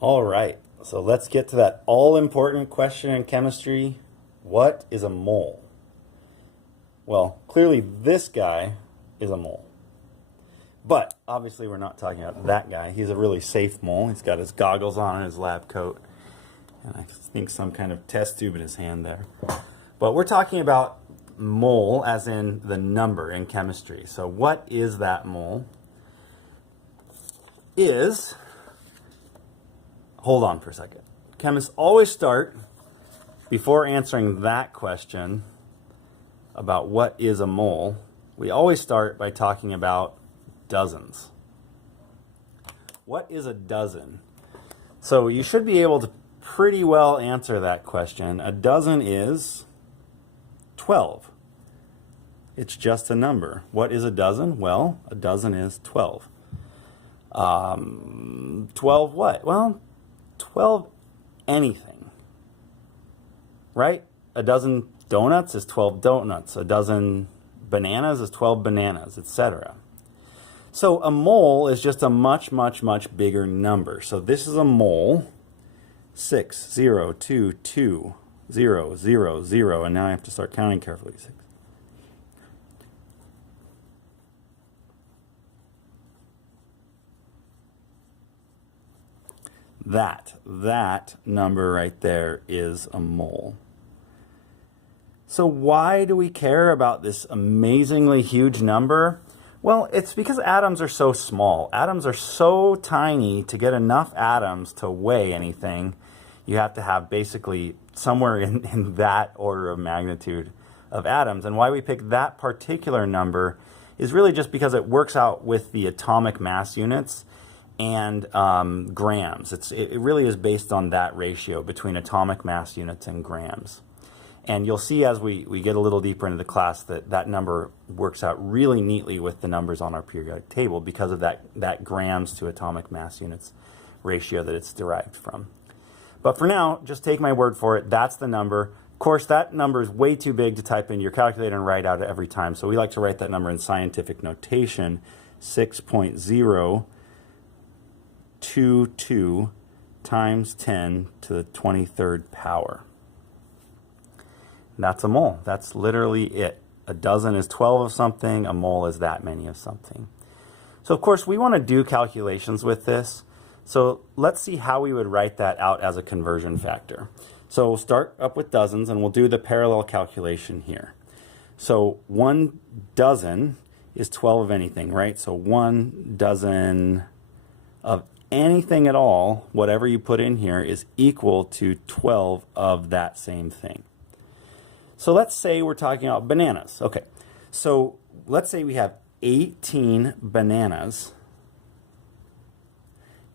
All right, so let's get to that all-important question in chemistry. What is a mole? Well, clearly this guy is a mole. But obviously we're not talking about that guy. He's a really safe mole. He's got his goggles on and his lab coat. And I think some kind of test tube in his hand there. But we're talking about mole as in the number in chemistry. So what is that mole? Hold on for a second. Chemists always start, before answering that question about what is a mole, we always start by talking about dozens. What is a dozen? So you should be able to pretty well answer that question. A dozen is 12. It's just a number. What is a dozen? Well, a dozen is 12. 12 what? Well, 12 anything, right? A dozen donuts is 12 donuts. A dozen bananas is 12 bananas, etc. So a mole is just a much, much, much bigger number. So this is a mole, 6, 0, 2, 2, 0, 0, 0, and now I have to start counting carefully. 6. That number right there is a mole. So why do we care about this amazingly huge number? Well, it's because atoms are so small. Atoms are so tiny. To get enough atoms to weigh anything, you have to have basically somewhere in that order of magnitude of atoms. And why we pick that particular number is really just because it works out with the atomic mass units and grams. It really is based on that ratio between atomic mass units and grams. And you'll see as we get a little deeper into the class that number works out really neatly with the numbers on our periodic table because of that grams to atomic mass units ratio that it's derived from. But for now, just take my word for it. That's the number. Of course, that number is way too big to type in your calculator and write out every time. So we like to write that number in scientific notation, 6.022 times 10 to the 23rd power. That's a mole. That's literally it. A dozen is 12 of something. A mole is that many of something. So of course we want to do calculations with this. So let's see how we would write that out as a conversion factor. So we'll start up with dozens and we'll do the parallel calculation here. So 1 dozen is 12 of anything, right? So 1 dozen of anything at all, whatever you put in here, is equal to 12 of that same thing. So let's say we're talking about bananas. Okay, so let's say we have 18 bananas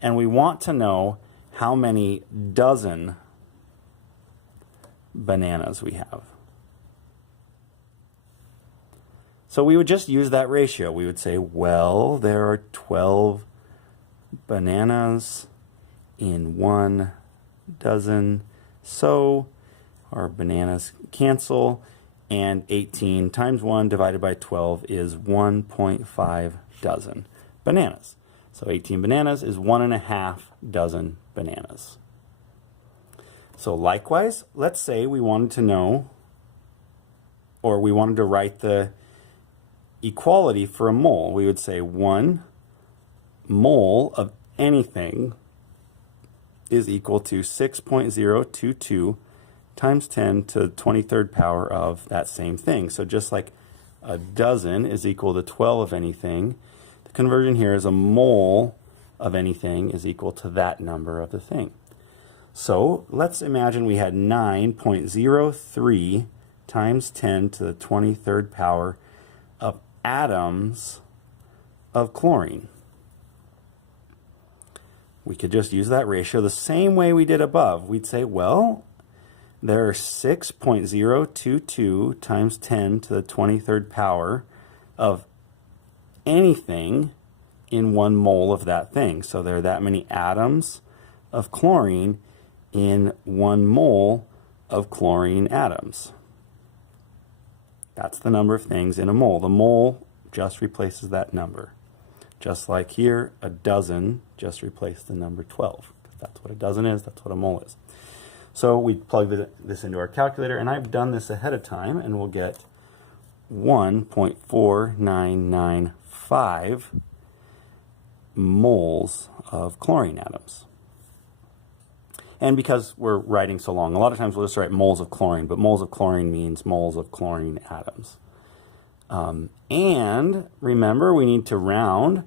and we want to know how many dozen bananas we have. So we would just use that ratio. We would say, well, there are 12 bananas in 1 dozen, so our bananas cancel, and 18 times 1 divided by 12 is 1.5 dozen bananas. So 18 bananas is 1.5 dozen bananas. So likewise, let's say we wanted to know, or we wanted to write the equality for a mole. We would say 1 mole of anything is equal to 6.022 times 10 to the 23rd power of that same thing. So just like a dozen is equal to 12 of anything, the conversion here is a mole of anything is equal to that number of the thing. So let's imagine we had 9.03 times 10 to the 23rd power of atoms of chlorine. We could just use that ratio the same way we did above. We'd say, well, there are 6.022 times 10 to the 23rd power of anything in 1 mole of that thing. So there are that many atoms of chlorine in 1 mole of chlorine atoms. That's the number of things in a mole. The mole just replaces that number. Just like here, a dozen just replaced the number 12. That's what a dozen is. That's what a mole is. So we plug this into our calculator, and I've done this ahead of time, and we'll get 1.4995 moles of chlorine atoms. And because we're writing so long, a lot of times we'll just write moles of chlorine, but moles of chlorine means moles of chlorine atoms. And remember, we need to round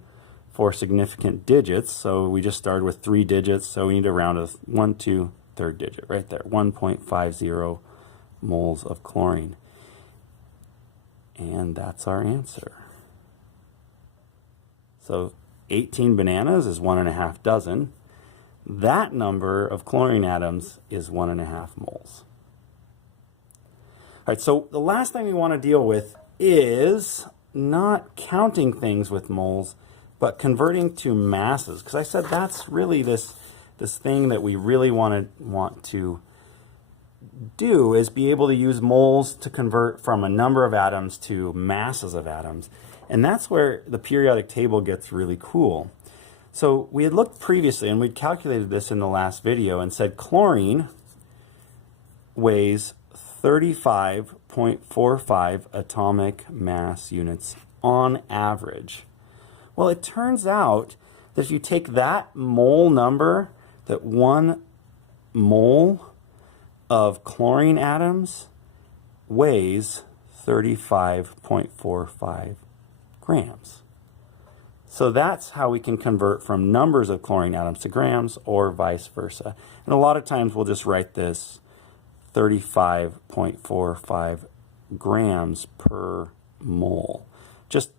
for significant digits. So we just started with 3 digits, so we need to round a 1, 2, third digit right there, 1.50 moles of chlorine. And that's our answer. So 18 bananas is 1.5 dozen. That number of chlorine atoms is 1.5 moles. All right, so the last thing we want to deal with is not counting things with moles, but converting to masses. Because I said that's really this thing that we really want to do, is be able to use moles to convert from a number of atoms to masses of atoms. And that's where the periodic table gets really cool. So we had looked previously, and we'd calculated this in the last video, and said chlorine weighs 35.45 atomic mass units on average. Well, it turns out that if you take that mole number, that 1 mole of chlorine atoms weighs 35.45 grams. So that's how we can convert from numbers of chlorine atoms to grams, or vice versa. And a lot of times we'll just write this 35.45 grams per mole, just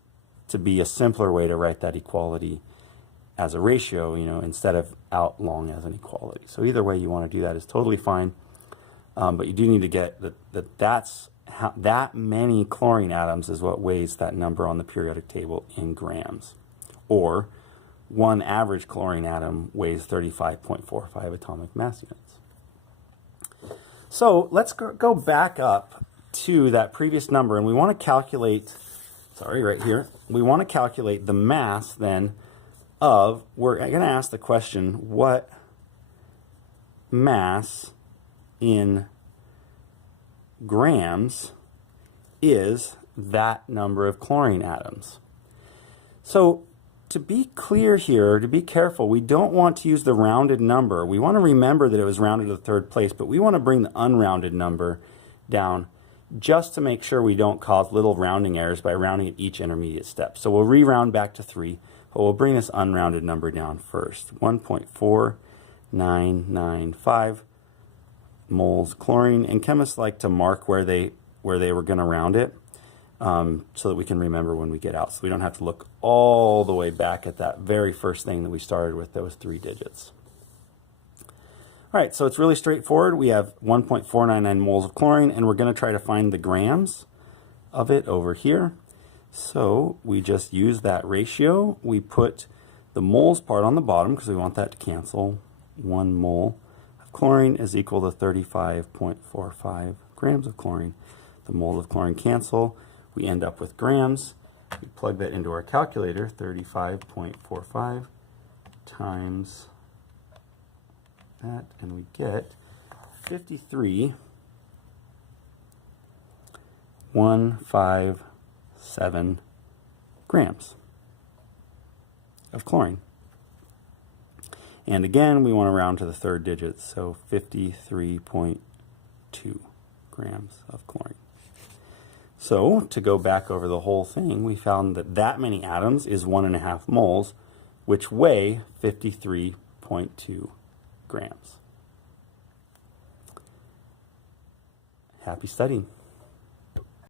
to be a simpler way to write that equality as a ratio, instead of out long as an equality. So either way you want to do that is totally fine. But you do need to get that many chlorine atoms is what weighs that number on the periodic table in grams. Or 1 average chlorine atom weighs 35.45 atomic mass units. So let's go back up to that previous number, and we want to calculate, right here, we want to calculate the mass then of, we're going to ask the question, what mass in grams is that number of chlorine atoms? So to be clear here, to be careful, we don't want to use the rounded number. We want to remember that it was rounded to the third place, but we want to bring the unrounded number down just to make sure we don't cause little rounding errors by rounding at each intermediate step. So we'll re-round back to 3, but we'll bring this unrounded number down first. 1.4995 moles chlorine, and chemists like to mark where they were going to round it, so that we can remember when we get out, so we don't have to look all the way back at that very first thing that we started with, those 3 digits. All right, so it's really straightforward. We have 1.499 moles of chlorine, and we're going to try to find the grams of it over here. So we just use that ratio. We put the moles part on the bottom because we want that to cancel. 1 mole of chlorine is equal to 35.45 grams of chlorine. The moles of chlorine cancel. We end up with grams. We plug that into our calculator, 35.45 times that, and we get 53.157 grams of chlorine. And again, we want to round to the third digit, so 53.2 grams of chlorine. So to go back over the whole thing, we found that many atoms is 1.5 moles, which weigh 53.2 grams. Happy studying.